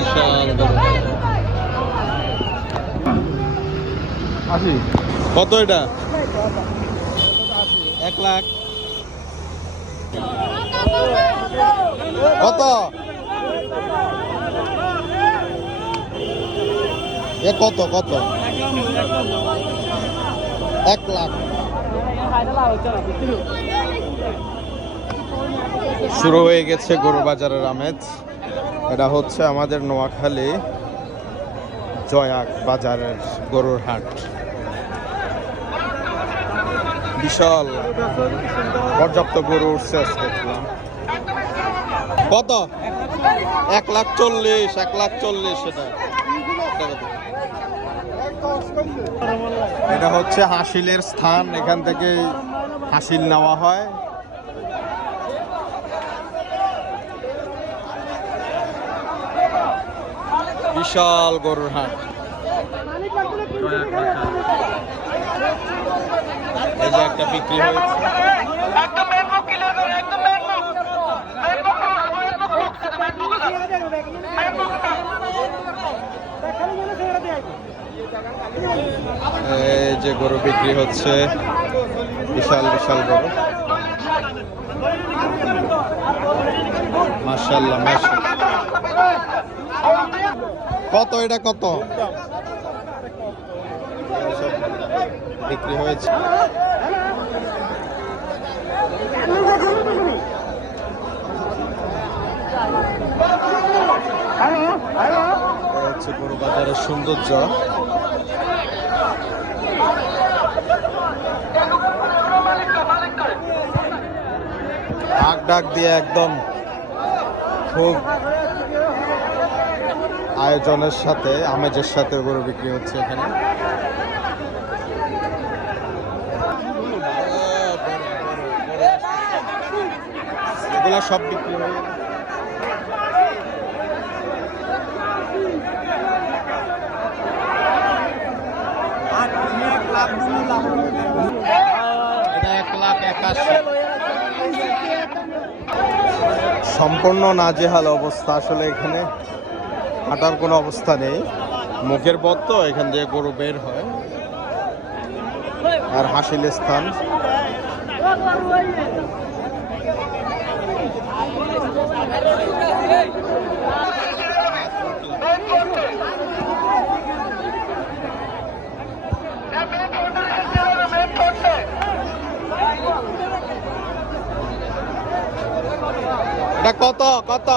বিশাল গরু। কত এটা? 1 লাখ। কত এ? কত কত? 1 লাখ। শুরু হয়ে গেছে গরু বাজারের আমেজ। এটা হচ্ছে আমাদের নোয়াখালী জয়াক বাজারের গরুর হাট। বিশাল পর্যাপ্ত গরু উঠছে আজকে। কত? 1,40,000। 1,40,000 সেটা। এটা হচ্ছে হাসিলের স্থান, এখান থেকে হাসিল নেওয়া হয়। বিশাল গরুর হাট। এই যে একটা বিক্রি হয়েছে। এই যে গরু বিক্রি হচ্ছে, বিশাল বিশাল গরু। মাশাআল্লাহ মাশাআল্লাহ। কত এটা? কত বিক্রি হয়েছে? হচ্ছে গরু বাজারের সৌন্দর্য। ডাক দিয়ে একদম খুব আয়োজনের সাথে, আমেজের সাথে গরু বিক্রি হচ্ছে এখানে। এগুলা সব বিক্রি হয়ে গেল। এটা 1,81,000। সম্পূর্ণ নাজেহাল অবস্থা আসলে, এখানে হাঁটার কোনো অবস্থা নেই। মুখের পথ তো, এখান দিয়ে গরু বের হয়। আর হাসিল স্থান। এটা কত? কত?